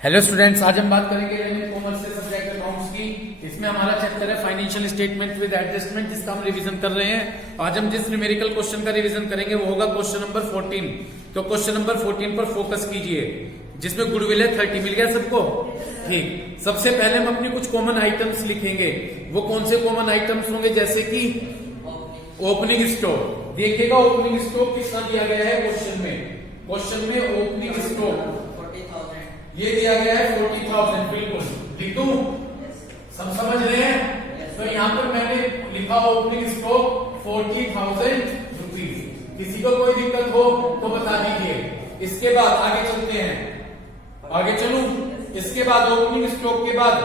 Hello students, आज हम बात करेंगे कॉमर्स से सब्जेक्ट अकाउंट्स की। इसमें हमारा चैप्टर है फाइनेंशियल स्टेटमेंट विद एडजस्टमेंट, जिसका हम रिवीजन कर रहे हैं। आज हम जिस न्यूमेरिकल क्वेश्चन का रिवीजन करेंगे वो होगा क्वेश्चन नंबर 14। तो क्वेश्चन नंबर 14 पर फोकस कीजिए, जिसमें गुडविल है 30। मिल गया सबको? ठीक। सबसे पहले हम अपनी कुछ कॉमन आइटम्स लिखेंगे। वो कौन से कॉमन आइटम्स होंगे? जैसे कि ओपनिंग स्टॉक। देखिएगा ओपनिंग स्टॉक कितना दिया गया है क्वेश्चन में। क्वेश्चन में ओपनिंग स्टॉक ये दिया गया है 40,000। बिल्कुल लिख दूं? सब समझ रहे हैं? तो यहाँ पर मैंने लिखा ओपनिंग स्टॉक 40,000 रुपीज। किसी को कोई दिक्कत हो तो बता दीजिए। इसके बाद आगे चलते हैं। आगे चलूं? इसके बाद ओपनिंग स्टॉक के बाद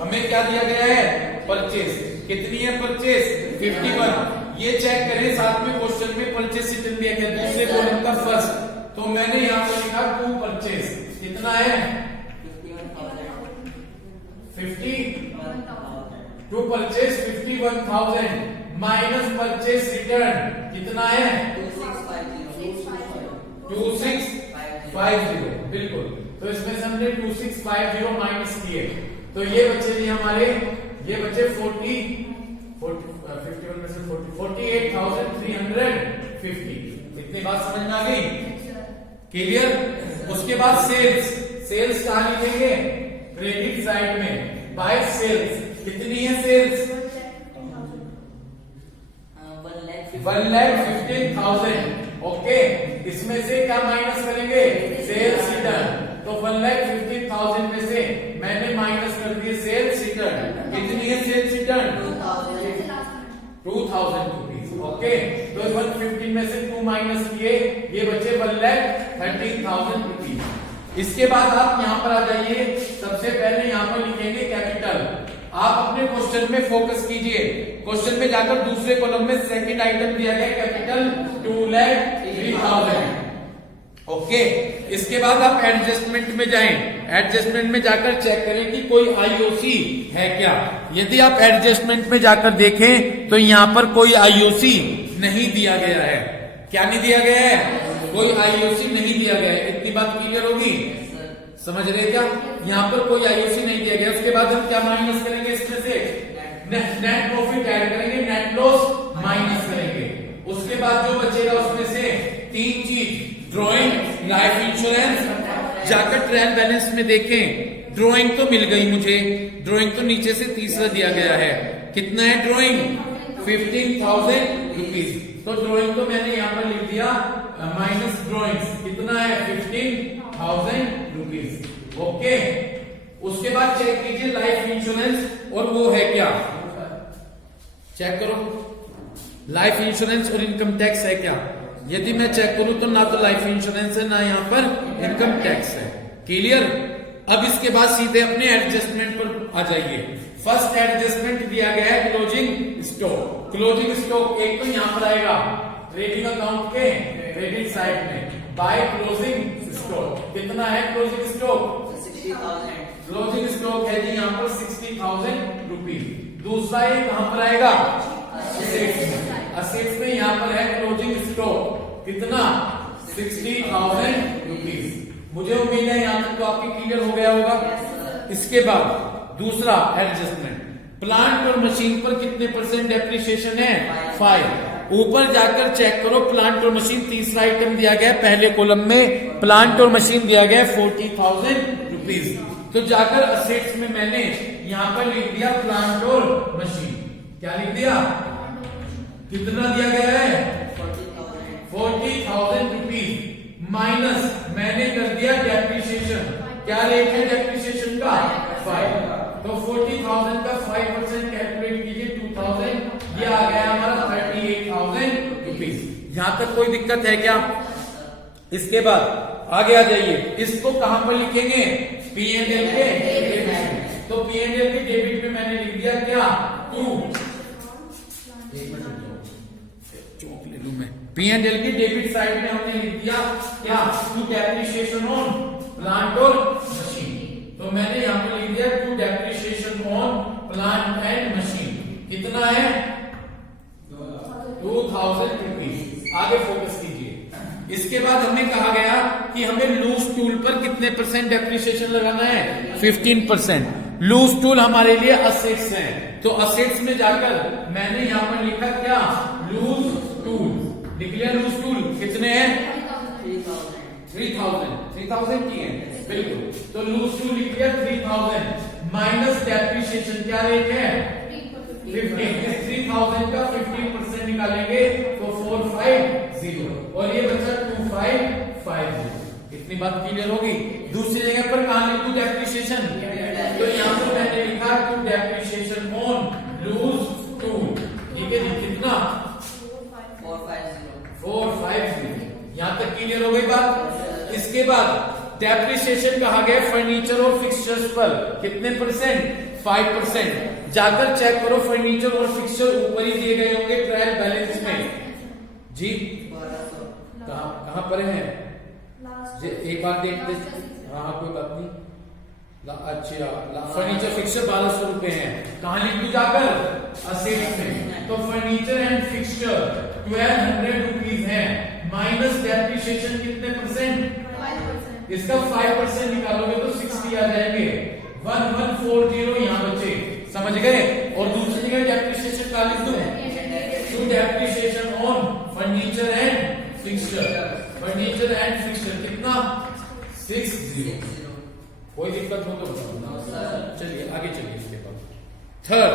हमें क्या दिया गया है? परचेस। कितनी है परचेस? 51। ये चेक करें, साथ में क्वेश्चन में परचेस रिटर्न दिया गया दूसरे कॉलम का फर्स्ट। तो मैंने यहाँ पर लिखा टू परचेस। कितना है? 51,000। To purchase 51,000 minus purchase return कितना है? 2650। बिल्कुल। तो इसमें से हमने 2650 माइनस किए, तो ये बचे नहीं हमारे, ये बचे 48,350। इतनी बात समझ में आ गई? क्लियर? उसके बाद सेल्स। सेल्स कहां लिखेंगे? क्रेडिट साइड में। By sales. कितनी है सेल्स? 1,15,000। ओके। इसमें से क्या माइनस करेंगे? Sales return. तो 1,15,000 में से मैंने माइनस कर दिए सेल्स रिटर्न। कितनी है सेल्स रिटर्न? 2,000 रुपीज। ओके। तो 115 में से 2 माइनस किए, ये बचे 1,13,000 रुपीज। इसके बाद आप यहां पर आ जाइए। सबसे पहले यहां पर लिखेंगे कैपिटल। आप अपने क्वेश्चन में फोकस कीजिए। क्वेश्चन में जाकर दूसरे कॉलम में सेकंड आइटम दिया गया कैपिटल 2,03,000। ओके। इसके बाद आप एडजस्टमेंट में जाएं। एडजस्टमेंट में जाकर चेक करें कि कोई आईओसी है क्या। यदि आप एडजस्टमेंट में जाकर देखें तो यहां पर कोई आईओसी नहीं दिया गया है। क्या नहीं दिया गया है? कोई आईओसी नहीं दिया गया है। इतनी बात क्लियर होगी? समझ रहे क्या? यहाँ पर कोई आईओसी नहीं दिया गया। उसके बाद हम क्या माइनस करेंगे इसमें से? नेट प्रॉफिट ऐड करेंगे, नेट लॉस माइनस करेंगे। उसके बाद जो बचेगा उसमें से 3 चीज, ड्रॉइंग, लाइफ इंश्योरेंस। जाकर ट्रायल बैलेंस में देखें, ड्रॉइंग तो मिल गई मुझे। ड्रॉइंग तो नीचे से तीसरा दिया गया है। कितना है ड्रॉइंग? 15,000 रुपीज। तो ड्रॉइंग तो मैंने यहाँ पर लिख दिया माइनस ड्रॉइंग्स। कितना है? 15,000 रुपीज। ओके। उसके बाद चेक कीजिए लाइफ इंश्योरेंस, और वो है क्या? चेक करो लाइफ इंश्योरेंस और इनकम टैक्स है क्या। यदि मैं चेक करूं तो ना तो लाइफ इंश्योरेंस है, ना यहाँ पर इनकम टैक्स है। क्लियर? अब इसके बाद सीधे अपने एडजस्टमेंट पर आ जाइए। फर्स्ट एडजस्टमेंट दिया गया है क्लोजिंग स्टॉक। क्लोजिंग स्टॉक एक तो यहां पर आएगा ट्रेडिंग अकाउंट के क्रेडिट साइड में, बाय क्लोजिंग स्टॉक। कितना है क्लोजिंग स्टॉक? 60,000। क्लोजिंग स्टॉक है जी यहाँ पर 60,000 रुपीज। दूसरा ये कहां पर आएगा? असेट्स में यहाँ पर है क्लोजिंग स्टॉक। कितना? 60,000 रुपीज। मुझे उम्मीद है यहाँ तक तो आपकी क्लियर हो गया होगा। इसके बाद दूसरा एडजस्टमेंट, प्लांट और मशीन पर कितने परसेंट डेप्रिसिएशन है? 5। ऊपर जाकर चेक करो प्लांट और मशीन, तीसरा आइटम दिया गया है पहले कॉलम में। प्लांट और मशीन दिया गया है 40,000 रुपीज। तो जाकर असेट्स में मैंने यहां पर लिख दिया प्लांट और मशीन। क्या लिख दिया? कितना दिया गया है? 40,000 रुपीज माइनस मैंने कर दिया डेप्रिसिएशन। क्या रेट है डेप्रिसिएशन का? 5। तो 40,000 का 5% कैलकुलेट कीजिए, 2,000। ये आ गया हमारा 38,000 रुपीज। यहां तक कोई दिक्कत है क्या? इसके बाद आगे आ जाइए। इसको कहां पर लिखेंगे? P&L के डेबिट में। तो P&L के डेबिट में मैंने लिख दिया क्या? 2। चौक ले लूं मैं। P&L की डेबिट साइड में हमने लिख दिया क्या? 2 डेप्रिसिएशन ऑन प्लांट और मशीन। तो मैंने यहां पर लिख दिया 2 depreciation on plant and machine. कितना है? 2,000 रुपीज। आगे फोकस कीजिए। इसके बाद हमें कहा गया कि हमें लूज टूल पर कितने % डेप्रिसिएशन लगाना है, 15%। लूज टूल हमारे लिए असेट्स हैं, तो असेट्स में जाकर मैंने यहां पर लिखा क्या, लूज टूल लिख लिया। लूज टूल कितने हैं, 3000 की है, बिल्कुल। तो लूज टूल लिख लिया 3000 माइनस डेप्रिसिएशन, क्या रेट है 15। 3000 का 15% निकालेंगे तो 450 और ये बचा 2550। इतनी बात क्लियर होगी। दूसरी जगह पर कहां लिखूं डेप्रिसिएशन, तो यहां पर मैंने लिखा to depreciation on loose tool, ठीक है जी, कितना 450। यहां तक क्लियर हो गई बात। इसके बाद डेप्रिसिएशन कहा गया फर्नीचर और फिक्सचर्स पर कितने %, 5%। जाकर चेक करो फर्नीचर और फिक्सचर ऊपर ही दिए गए होंगे ट्रायल बैलेंस में जी। कहां पर है एक बार देखते, हाँ कोई बात नहीं। अच्छा फर्नीचर फिक्सचर 1200 रुपए हैं, कहां लिख दू जाकर, असेट्स में। तो फर्नीचर एंड फिक्सचर 1200 रुपीज है, माइनस डेप्रिसिएशन कितने %, इसका 5% निकालोगे तो 60 आ जाएंगे, 1140 यहां बचे, समझ गए। और दूसरी जगह डेप्रिसिएशन का लिख दूं, to depreciation on furniture and fixture, furniture and fixture कितना 60। कोई दिक्कत हो तो बताओ। चलिए आगे चलिए। इसके बाद third,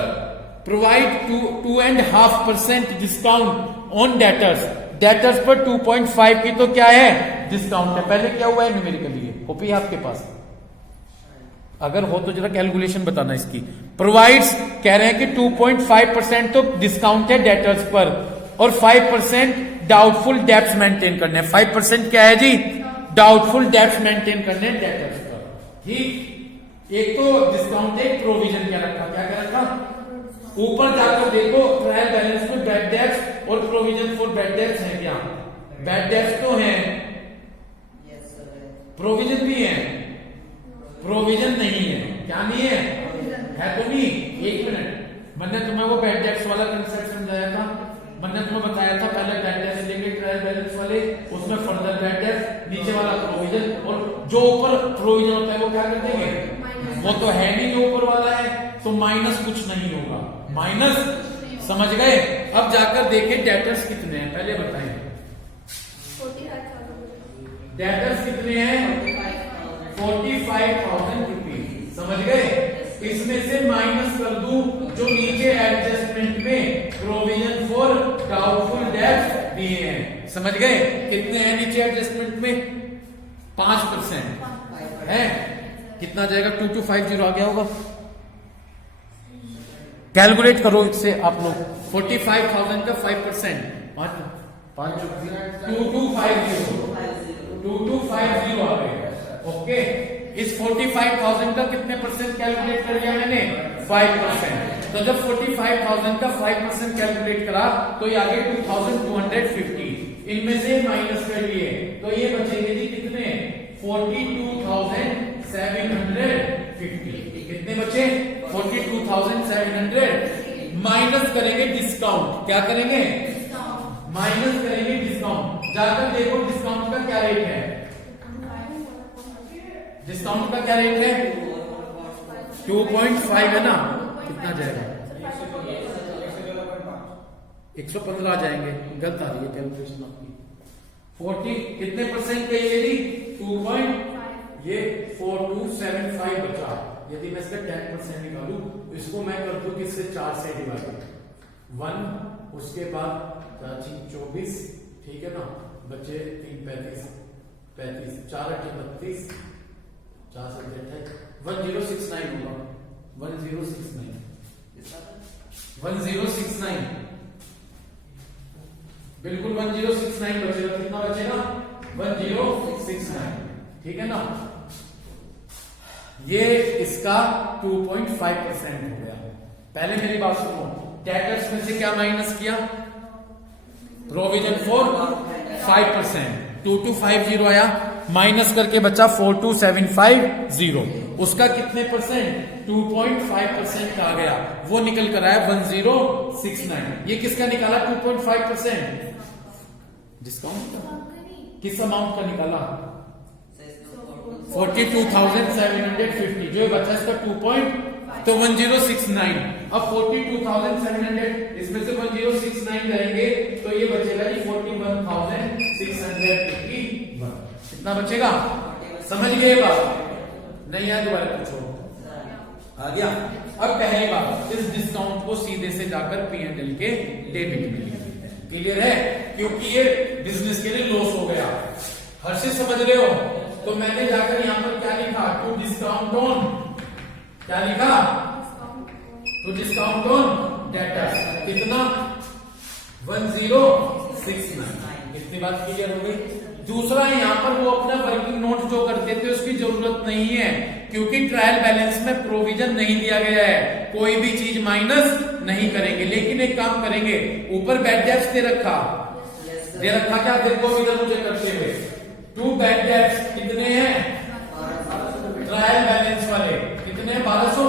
provide 2.5% discount on debtors. Debtors पर 2.5 की तो क्या है, डिस्काउंट है। पहले क्या हुआ है न्यूमेरिकली, कॉपी है आपके पास, अगर हो तो जरा कैलकुलेशन बताना इसकी। प्रोवाइड्स कह रहे हैं कि 2.5% तो डिस्काउंट है डेटर्स पर और 5% डाउटफुल डेब्ट्स मेंटेन करने हैं। 5% क्या है जी, डाउटफुल डेब्ट्स मेंटेन करने हैं डेटर्स पर, ठीक। एक तो डिस्काउंट है, प्रोविजन क्या रखा, क्या क्या रखा, ऊपर जाकर देखो ट्रायल बैलेंस में बैड डेब्ट्स और प्रोविजन फॉर बैड डेब्ट्स है क्या, बैड डेब्ट्स तो हैं, प्रोविजन भी है, प्रोविजन नहीं है, क्या नहीं है तो नहीं। एक मिनट, मैंने तुम्हें वो बैड डेब्ट्स वाला कंसेप्ट समझाया था, मैंने तुम्हें बताया था पहले बैड डेब्ट्स लेंगे ट्रायल बैलेंस वाले, उसमें फर्दर बैड डेब्ट्स, नीचे वाला प्रोविजन, और जो ऊपर प्रोविजन होता है वो क्या कर देंगे, वो तो है नहीं जो ऊपर वाला है, तो माइनस कुछ नहीं होगा, माइनस, समझ गए। अब जाकर देखें डेटर्स कितने हैं, पहले बताएं डेटर्स कितने हैं, 45,000 रुपीज, समझ गए। इसमें से माइनस कर दूं जो नीचे एडजस्टमेंट में प्रोविजन फॉर डाउटफुल डेब्ट्स दिए हैं, समझ गए। कितने हैं नीचे एडजस्टमेंट में, 5% है, कितना जाएगा, 2250 आ गया होगा, कैलकुलेट करो इससे आप लोग। 45,000 का 5%, 2250 आ गए, ओके। इस 45,000 का कितने % कैलकुलेट कर लिया मैंने, 5%। तो जब 45,000 का 5% कैलकुलेट करा तो ये आगे 2250, इनमें से माइनस कर लिए तो ये बचेंगे जी कितने, 42,750। कितने बचे, 42,700 माइनस करेंगे डिस्काउंट, क्या करेंगे, माइनस करेंगे डिस्काउंट। जाकर देखो डिस्काउंट का क्या रेट है, डिस्काउंट का क्या रेट है, 2.5 है ना, कितना जाएगा, 115 आ जाएंगे, गलत आ रही है कैलकुलेशन आपकी। 40 कितने % का ये 2. ये 4275 बचा। यदि मैं इसका 10% निकालू तो इसको मैं कर दूं किससे, 4 से डिवाइड, 1 उसके बाद 24, ठीक है ना, बचे 3 35, 4 8 32, 4 से 1069 होगा, 1069 बिल्कुल 1069 बचेगा, कितना बचेगा, 1069, ठीक है ना। ये इसका 2.5% हो गया। पहले मेरी बात सुनो, डेटर्स में से क्या माइनस किया, प्रोविजन फॉर 5%, 2250 आया, माइनस करके बचा 42,750, उसका कितने %, 2.5% का आ गया, वो निकल कर आया 1069। ये किसका निकाला, 2.5% डिस्काउंट का, किस अमाउंट का निकाला, 42,750 जो बचा इसका 2 पॉइंट तो 1069। अब 42,700 इसमें से 1069 जाएंगे तो ये बचेगा जी 41,681। कितना बचेगा? समझ गए बात? नहीं आया दोबारा पूछो। आ गया? अब पहली बात, इस डिस्काउंट को सीधे से जाकर P&L के डेबिट में लिख देते हैं। क्लियर है? क्योंकि ये बिजनेस के लिए लॉस हो गया। हर से समझ रहे हो? तो मैंने जाकर यहां पर क्या लिखा? टू डिस्काउंट ऑन, क्या लिखा? To discount on debtors. कितना? 1069। इतनी बात क्लियर हो गई। दूसरा, यहां पर वो अपना वर्किंग नोट जो करते थे उसकी जरूरत नहीं है, क्योंकि ट्रायल बैलेंस में प्रोविजन नहीं दिया गया है, कोई भी चीज माइनस नहीं करेंगे। लेकिन एक काम करेंगे, ऊपर बैड डेब्ट्स दे रखा क्या? देखो इधर मुझे करते हुए, 2 बैड डेब्ट्स कितने हैं? ट्रायल बैलेंस वाले कितने हैं? 1200।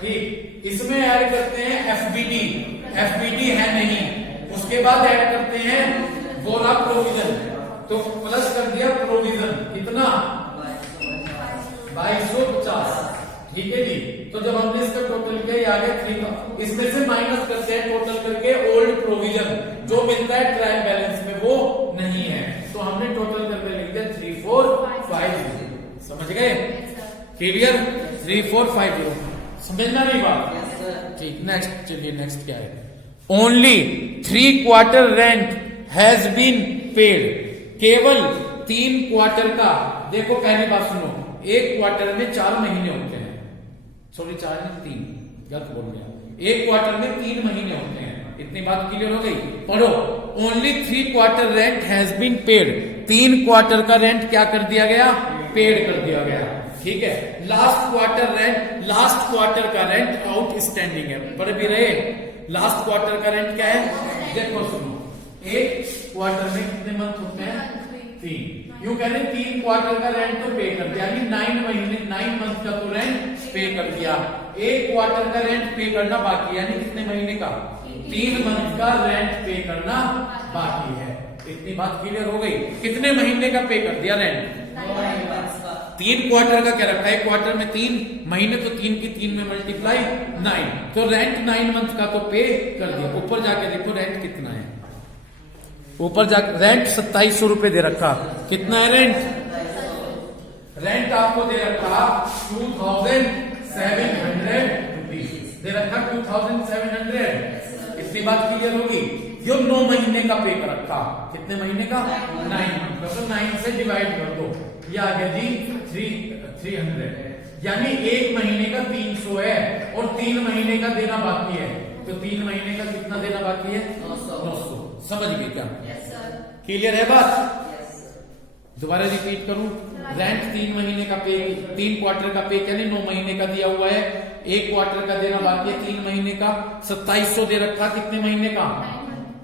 ठीक, इसमें ऐड करते हैं एफबीडी है नहीं, उसके बाद ऐड करते हैं बोरा प्रोविजन, तो प्लस कर दिया प्रोविजन। कितना? 2250। ठीक है जी। तो जब हमने इसका टोटल किया ये आ गया 3। इसमें से माइनस करते हैं टोटल करके ओल्ड प्रोविजन जो मिलता है ट्रायल बैलेंस में, वो नहीं है, तो हमने टोटल करके लिख दिया 3450। समझ गए? क्लियर? 3450। समझना नहीं बात? ठीक, नेक्स्ट चलिए, नेक्स्ट क्या है? Only 3 quarter rent has been paid. केवल 3 क्वार्टर का, देखो पहली बात सुनो, एक क्वार्टर में 4 महीने होते हैं, सॉरी 4 नहीं 3, गलत बोल गया। एक क्वार्टर में 3 महीने होते हैं। इतनी बात क्लियर हो गई? पढ़ो, only 3 quarter rent has been paid. 3 quarter का रेंट क्या कर दिया गया? पेड कर दिया गया। ठीक है। लास्ट क्वार्टर का रेंट आउटस्टैंडिंग है, पर भी रहे। लास्ट क्वार्टर का रेंट क्या है? देखो सुनो, एक क्वार्टर में कितने मंथ होते हैं? 3। यूं कह रहे 3 क्वार्टर का रेंट तो पे कर दिया, यानी 9 मंथ का तो रेंट पे कर दिया। एक क्वार्टर का रेंट पे करना बाकी, यानी कितने महीने का? 3 मंथ का रेंट पे करना बाकी है। इतनी बात क्लियर हो गई? कितने महीने का पे कर दिया रेंट? 3 क्वार्टर का क्या रखा है? एक क्वार्टर में 3 महीने, तो 3 की 3 में मल्टीप्लाई 9, तो रेंट 9 मंथ का तो पे कर दिया। ऊपर जाके देखो रेंट कितना है। ऊपर जाकर रेंट 2700 रुपए दे रखा। कितना है रेंट? रेंट आपको दे रखा 2700 रुपीज दे रखा, 2700। इतनी बात क्लियर होगी? जो 9 महीने का पे कर रखा। कितने महीने का? 9 मंथ का, तो 9 से डिवाइड कर दो, ये आ गया जी 300, यानी एक महीने का 300 है और 3 महीने का देना बाकी है, तो 3 महीने का कितना देना बाकी है? 900। समझ गए क्या? क्लियर है बात? दोबारा रिपीट करूं, रेंट 3 महीने का पे, 3 क्वार्टर का पे यानी 9 महीने का दिया हुआ है, एक क्वार्टर का देना बाकी है 3 महीने का, 2700 दे रखा। कितने महीने का?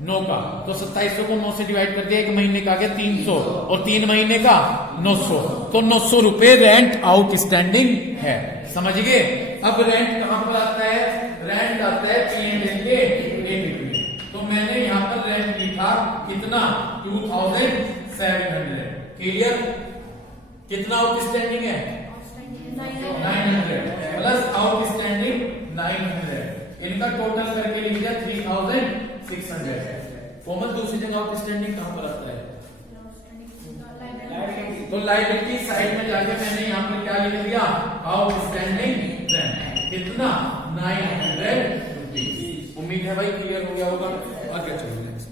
9 का, तो 2700 को 9 से डिवाइड कर दिया, एक महीने का आ गया 300 और 3 महीने का 900, तो 900 रुपए रेंट आउटस्टैंडिंग है। समझ गए? अब रेंट कहां पर आता है? रेंट आता है P&L के डेबिट में। तो मैंने यहां पर रेंट लिखा कितना? 2700। क्लियर? कितना आउटस्टैंडिंग है? 900 प्लस आउटस्टैंडिंग 900, इनका टोटल करके लिख दिया 3600। कोमल दूसरी जगह आउटस्टैंडिंग कहां पर आता है? तो लायबिलिटी साइड में जाके मैंने यहां पर क्या लिख दिया? Outstanding rent. कितना? 900 रुपीज। उम्मीद है भाई क्लियर हो गया होगा। आगे चलो नेक्स्ट।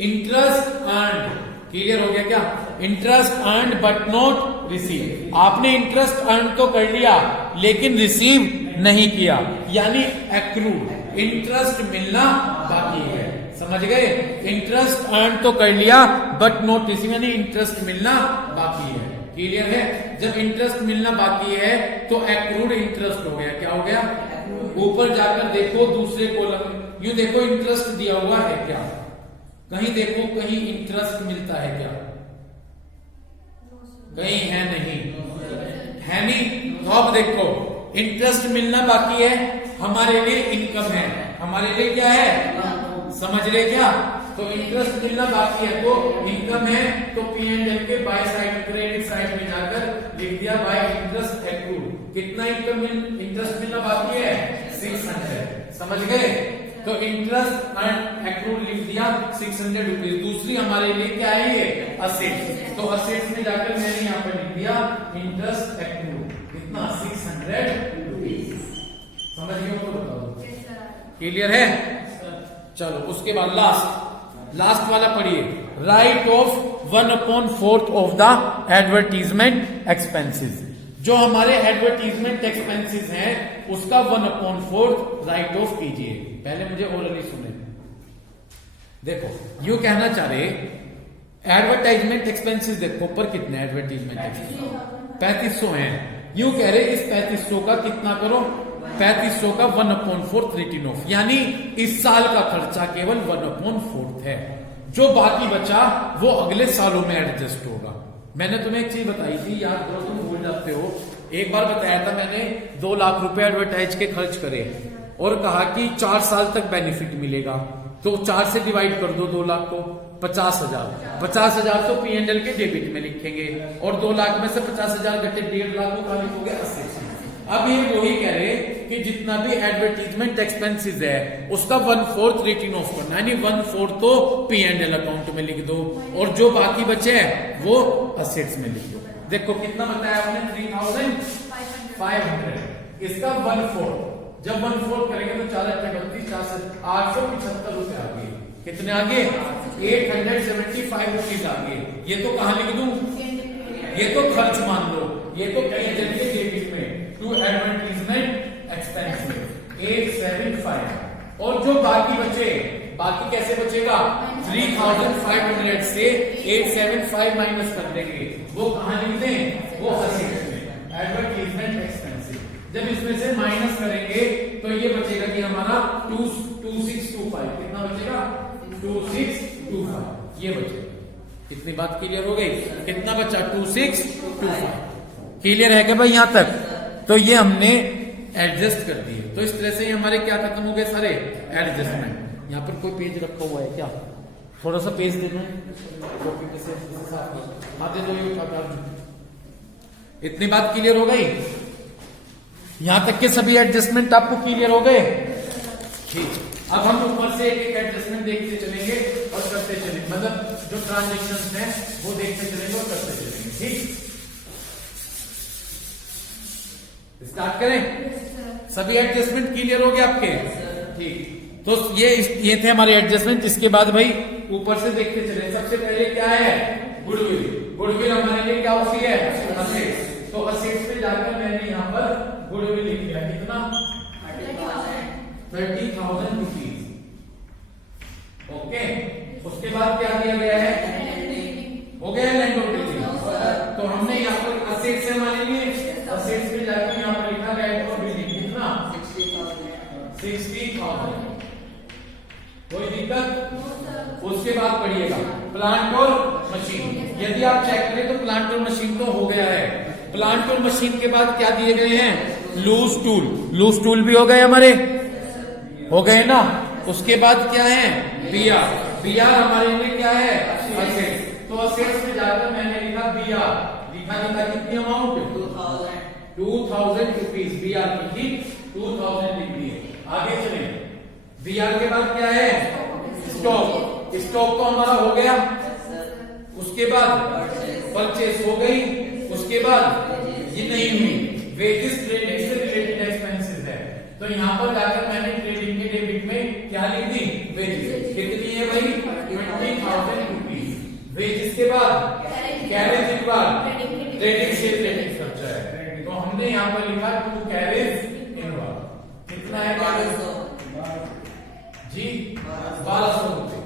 Interest earned. क्लियर हो गया क्या? Interest earned but not receive. आपने इंटरेस्ट अर्न तो कर लिया लेकिन रिसीव नहीं किया, यानी एक्रूड, इंटरेस्ट मिलना बाकी है। समझ गए? इंटरेस्ट अर्न तो कर लिया बट नॉट रिसीव, यानी इंटरेस्ट मिलना बाकी है। क्लियर है? जब इंटरेस्ट मिलना बाकी है तो एक्रूड इंटरेस्ट हो गया। क्या हो गया? ऊपर जाकर देखो दूसरे कॉलम में, यूं देखो इंटरेस्ट दिया हुआ है क्या? कहीं देखो, कहीं इंटरेस्ट मिलता है क्या? कहीं है नहीं, है नहीं। तो अब देखो इंटरेस्ट मिलना बाकी है, हमारे लिए इनकम है, हमारे लिए क्या है? समझ रहे क्या? तो इंटरेस्ट मिलना बाकी है, तो इनकम है तो पी एंड एल के बाय साइड क्रेडिट साइड में जाकर लिख दिया बाय इंटरेस्ट एक्रूड। कितना इंटरेस्ट मिलना बाकी है 600, समझ गए। तो इंटरेस्ट एंड एक्रूड लिख दिया 600 रुपीज। दूसरी हमारे लिए क्या है ये असेट्स, तो असेट्स में जाकर मैंने यहाँ पर लिख दिया इंटरेस्ट एक्रूड कितना 600 रुपीज। समझ गए तो बताओ, क्लियर है। चलो उसके बाद लास्ट वाला पढ़िए, right of 1/4 of the advertisement expenses. जो हमारे एडवर्टीजमेंट एक्सपेंसेस हैं उसका 1/4 राइट ऑफ कीजिए। पहले मुझे ओरली सुने, देखो यू कहना चाह रहे एडवर्टाइजमेंट एक्सपेंसेस देखो पर कितने एडवर्टीजमेंट एक्सपेंसेस 3500 हैं। यू कह रहे इस 3500 का कितना करो 3500 का 1/4 रिटर्न ऑफ, यानी इस साल का खर्चा केवल 1/4 है। जो बाकी बचा वो अगले सालों में एडजस्ट होगा। मैंने तुम्हें एक चीज बताई थी, याद करो, तुम भूल जाते हो। एक बार बताया था मैंने 2 लाख रुपए एडवर्टाइज के खर्च करे और कहा कि 4 साल तक बेनिफिट मिलेगा। तो 4 से डिवाइड कर दो 2 लाख को, 50,000 तो पी एंड एल के डेबिट में लिखेंगे और 2 लाख में से 50,000 घटे 1.5 लाख को कहा लिखोगे 80। अब ये वही कह रहे कि जितना भी एडवर्टीजमेंट एक्सपेंसेस है उसका 1/4 रिटर्न ऑफ करना, यानी 1/4 तो पी एंड एल अकाउंट में लिख दो और जो बाकी बचे हैं वो असेट्स में लिख दो। देखो कितना बताया आपने 3,500, इसका 1/4 जब 1/4 करेंगे तो 875 रुपए आ गए। कितने आगे 875 रुपीज आ गए। ये तो कहां लिख दूं, ये तो खर्च मान लो, ये तो कई जगह डेबिट में टू एडवर्टीजमेंट एक्सपेंसेस 875 और जो बाकी बचे, बाकी कैसे बचेगा 3,500 से 875 माइनस कर देंगे, वो कहां लिख दें, वो असेट्स में एडवर्टीजमेंट एक्सपेंसेस। जब इसमें से माइनस करेंगे तो ये बचेगा कि हमारा 2625, कितना बचेगा 2625 ये बचेगा। कितनी बात क्लियर हो गई, कितना बचा 2625, क्लियर है क्या भाई यहां तक। तो ये हमने एडजस्ट कर दिए। तो इस तरह से हमारे क्या खत्म हो गए सारे एडजस्टमेंट। यहाँ पर कोई पेज रखा हुआ है क्या, थोड़ा सा पेज देना है, दे दो, इतनी बात क्लियर हो गई। यहां तक के सभी एडजस्टमेंट आपको क्लियर हो गए। ठीक, अब हम ऊपर से एक एडजस्टमेंट देखते चलेंगे और करते चलेंगे, मतलब जो ट्रांजेक्शन है वो देखते चलेंगे और करते चलेंगे। ठीक, स्टार्ट करें। सभी एडजस्टमेंट क्लियर हो गए आपके। ठीक, तो ये थे हमारे एडजस्टमेंट। इसके बाद भाई ऊपर से देखते चले। सबसे पहले क्या है गुडविल। गुडविल हमारे लिए क्या होती है असेट्स। तो असेट्स पे जाकर मैंने यहाँ पर गुडविल लिख दिया, कितना 30,000 रुपीज। ओके, उसके बाद क्या दिया गया है, हो गया लैंड ऑफ डीलिंग। तो हमने यहाँ पर असेट्स है हमारे लिए, असेट्स पे जाकर यहाँ पर लिखा लैंड ऑफ डीलिंग, कितना 60,000। कोई दिक्कत। उसके बाद पढ़िएगा प्लांट और मशीन। यदि आप चेक करें तो प्लांट और मशीन तो हो गया है। प्लांट और मशीन के बाद क्या दिए गए हैं, लूज टूल। लूज टूल भी हो गए हमारे, हो गए ना। उसके बाद क्या है बीआर। बीआर हमारे लिए क्या है असेट्स। तो असेट्स में जाकर मैंने लिखा बीआर, लिखा कितनी अमाउंट 2,000 रुपीज। बीआर की 2000 लिख दिए। आगे चले, बीआर के बाद क्या है स्टॉक। स्टॉक तो हमारा हो गया। उसके बाद परचेस हो गई। उसके बाद ये नहीं हुई वेजेस, ट्रेडिंग से रिलेटेड एक्सपेंसेस है। तो यहाँ पर जाकर मैंने ट्रेडिंग के डेबिट में क्या लिख दी वेजेस। कितनी है भाई 20,000 रुपीज। वेजेस के बाद कैरेज के बाद ट्रेडिंग से रिलेटेड खर्चा है। तो हमने यहाँ पर लिखा 2 कैरेज इनवर्ड। कितना है 1200 जी 1200 रुपए।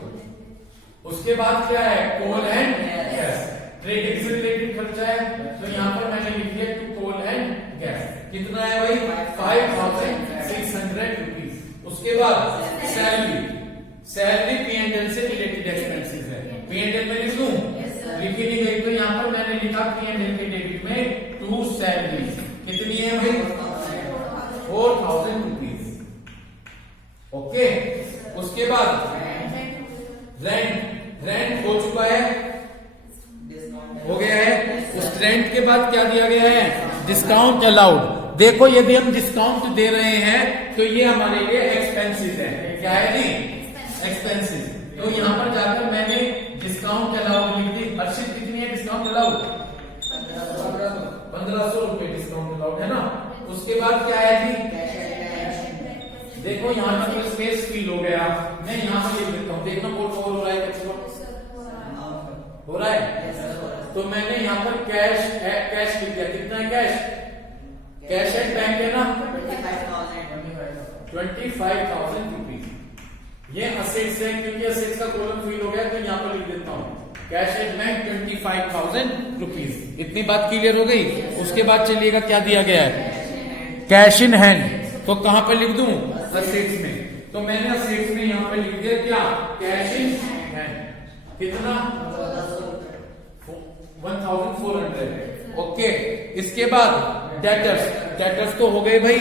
उसके बाद क्या है कोल एंड गैस। ट्रेडिंग से रिलेटेड खर्चा है तो यहाँ पर मैंने लिख दिया टू कोल एंड गैस। कितना है भाई 5,600 रुपीज। उसके बाद salary. Salary P and L से रिलेटेड एक्सपेंसेस है। पी एंड एल में लिख दूं, लिखी नहीं गई तो यहाँ पर मैंने लिखा पी एंड एल के डेबिट में 2 सैलरी। कितनी है भाई 4,000 रुपीज। ओके, उसके बाद रेंट हो चुका है, हो गया है। उस रेंट के बाद क्या दिया गया है, डिस्काउंट अलाउड। देखो यदि हम डिस्काउंट दे रहे हैं तो ये हमारे लिए एक्सपेंसिव है। क्या है जी, एक्सपेंसिव। तो यहां पर जाकर मैंने डिस्काउंट अलाउड लिख दी। अर्शित कितनी है डिस्काउंट अलाउड, 1500 रुपए डिस्काउंट अलाउड है ना। उसके बाद क्या है जी, देखो यहाँ पर तो स्पेस फील हो गया, मैं यहाँ पर लिख देता हूँ। देखना बोर्ड कवर हो रहा है, हो रहा है। तो मैंने यहाँ पर कैश लिख दिया। कितना है कैश एट बैंक है ना, 25,000 रुपीज। ये असेट्स है, क्योंकि असेट्स का कॉलम फिल हो गया तो यहाँ पर लिख देता हूँ कैश एट बैंक 25,000 रुपीज। इतनी बात क्लियर हो गई। उसके बाद चलिएगा क्या दिया गया है, कैश इन हैंड। तो कहां पर लिख दूं, असेट्स में। तो मैंने असेट्स में यहां पर लिख दिया क्या, कैश इन हैंड। कितना, 1400। ओके। इसके बाद डेटर्स तो हो गए भाई।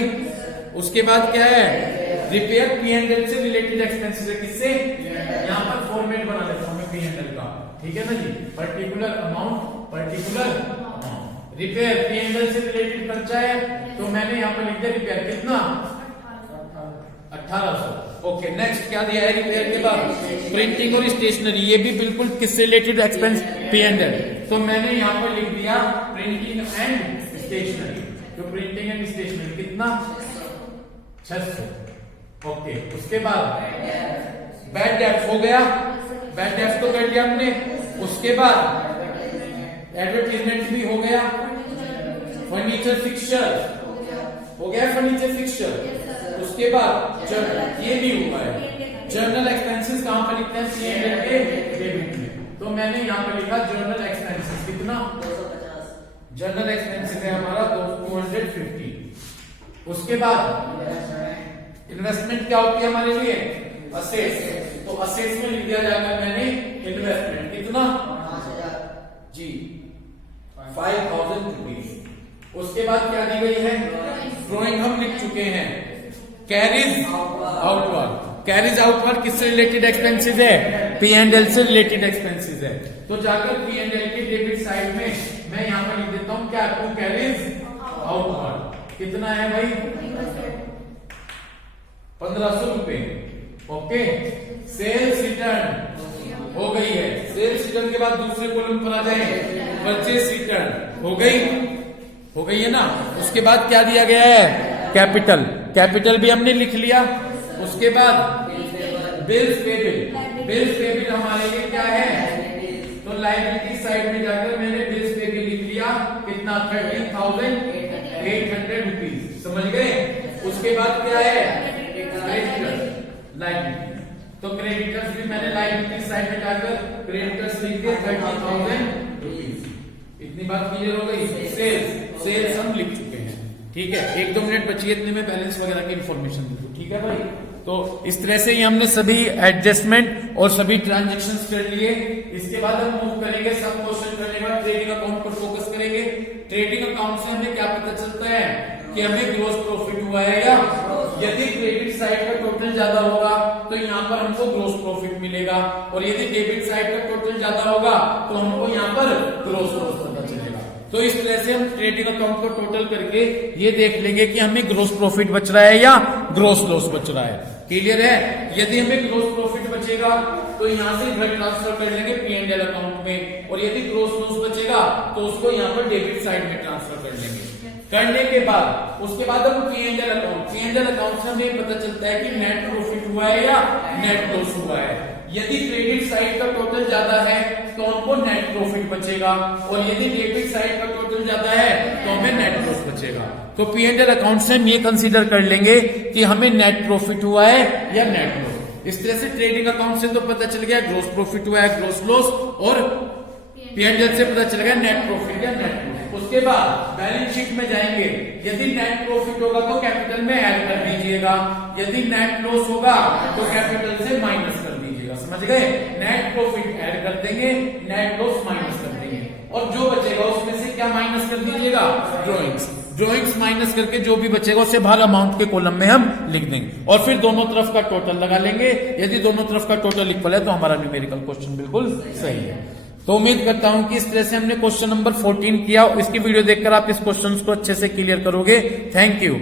उसके बाद क्या है, रिपेयर P&L से रिलेटेड एक्सपेंसेस है। किससे, यहां पर फॉर्मेट बना देता हूं मैं P&L का, ठीक है ना जी। पर्टिकुलर अमाउंट रिपेयर P&L से रिलेटेड खर्चा है, तो मैंने यहाँ पर लिख दिया रिपेयर। कितना, 1800। ओके। नेक्स्ट क्या दिया है रिपेयर के बाद, प्रिंटिंग और स्टेशनरी। ये भी बिल्कुल किससे रिलेटेड एक्सपेंस, P&L। तो मैंने यहाँ पर लिख दिया प्रिंटिंग एंड स्टेशनरी। तो प्रिंटिंग एंड स्टेशनरी कितना, 600। ओके। उसके बाद बैड डेब्ट हो गया, बैड डेब्ट तो कर लिया हमने। उसके बाद एडवर्टीजमेंट भी हो गया। फर्नीचर फिक्सचर हो गया, फर्नीचर फिक्सचर। उसके बाद जर्नल, ये भी हुआ है। जर्नल एक्सपेंसेस कहां पर लिखते हैं, P&L के डेबिट में। तो मैंने यहां पर लिखा जर्नल एक्सपेंसेस। कितना, 250। जर्नल एक्सपेंसेस है हमारा 250। उसके बाद इन्वेस्टमेंट क्या होती है हमारे लिए, असेट्स। तो असेट्स में लिख दिया जाएगा मैंने इन्वेस्टमेंट। कितना, जी 5,000 रुपीज। उसके बाद क्या दी गई है, ड्रॉइंग हम लिख चुके हैं। कैरीज आउटवर्ड किससे रिलेटेड एक्सपेंसेस है, P&L से रिलेटेड एक्सपेंसेस है। तो जाकर P&L के डेबिट साइड में मैं यहाँ पर लिख देता हूँ क्या, टू कैरीज आउटवर्ड। कितना है भाई, 1500 रुपए। ओके। सेल्स रिटर्न हो गई है। सेल्स रिटर्न के बाद दूसरे कॉलम पर आ जाए, परचेस रिटर्न हो गई है ना। उसके बाद क्या दिया गया है, कैपिटल भी हमने लिख लिया। उसके बाद बिल्स पेबल हमारे लिए क्या है, तो लायबिलिटी साइड में जाकर मैंने बिल्स पेबल लिख लिया। कितना, 13,800 रुपीज। समझ गए। उसके बाद क्या है, लायबिलिटी। तो क्रेडिटर्स भी मैंने लायबिलिटी साइड में जाकर क्रेडिटर्स लिख दिए 30,000 रुपीज। इतनी बात क्लियर हो गई। सेल्स हम लिख चुके हैं, ठीक है। 1-2 मिनट बची, इतने में बैलेंस वगैरह की इंफॉर्मेशन दे दो, ठीक है भाई। तो इस तरह से ही हमने सभी एडजस्टमेंट और सभी ट्रांजेक्शंस कर लिए। इसके बाद हम मूव करेंगे सब क्वेश्चन करने के बाद ट्रेडिंग अकाउंट पर फोकस करेंगे। ट्रेडिंग अकाउंट से हमें क्या पता चलता है कि हमें ग्रॉस प्रॉफिट हुआ है या, यदि क्रेडिट साइड का टोटल ज्यादा होगा तो यहाँ पर हमको ग्रॉस प्रॉफिट मिलेगा, और यदि डेबिट साइड का टोटल ज्यादा होगा तो हमको यहाँ पर ग्रॉस लॉस पता चलेगा। तो इस तरह से हम ट्रेडिंग अकाउंट को टोटल करके ये देख लेंगे कि हमें ग्रॉस प्रॉफिट बच रहा है या ग्रॉस लॉस बच रहा है। क्लियर है। यदि हमें ग्रॉस प्रॉफिट बचेगा तो यहाँ से इधर ट्रांसफर कर लेंगे P&L अकाउंट में, और यदि ग्रॉस लॉस बचेगा तो उसको यहाँ पर डेबिट साइड में ट्रांसफर कर लेंगे। करने के बाद उसके बाद हम P&L अकाउंट से हमें पता चलता है कि नेट प्रॉफिट हुआ है या नेट लॉस हुआ है। यदि क्रेडिट साइड का टोटल ज्यादा है तो हमको नेट प्रॉफिट बचेगा, और यदि डेबिट साइड का टोटल ज्यादा है तो हमें नेट लॉस बचेगा। तो P&L अकाउंट से हम ये कंसीडर कर लेंगे कि हमें नेट प्रॉफिट हुआ है या नेट लॉस। इस तरह से ट्रेडिंग अकाउंट से तो पता चल गया ग्रॉस प्रॉफिट हुआ है, ग्रॉस लॉस, और P&L से पता चल गया नेट प्रॉफिट या नेट लॉस। उसके बाद बैलेंस शीट में जाएंगे। यदि नेट प्रॉफिट होगा तो कैपिटल में ऐड कर दीजिएगा, यदि नेट लॉस होगा तो कैपिटल से माइनस कर दीजिएगा। समझ गए। नेट प्रॉफिट ऐड कर देंगे, नेट लॉस माइनस कर देंगे, और जो बचेगा उसमें से क्या माइनस कर दीजिएगा, ड्रॉइंग्स। ड्रॉइंग्स माइनस करके जो भी बचेगा उसे बाहर अमाउंट के कॉलम में हम लिख देंगे और फिर दोनों तरफ का टोटल लगा लेंगे। यदि दोनों तरफ का टोटल इक्वल है तो हमारा न्यूमेरिकल क्वेश्चन बिल्कुल सही है। तो उम्मीद करता हूं कि इस तरह से हमने क्वेश्चन नंबर 14 किया। इसकी वीडियो देखकर आप इस क्वेश्चन को अच्छे से क्लियर करोगे। Thank you.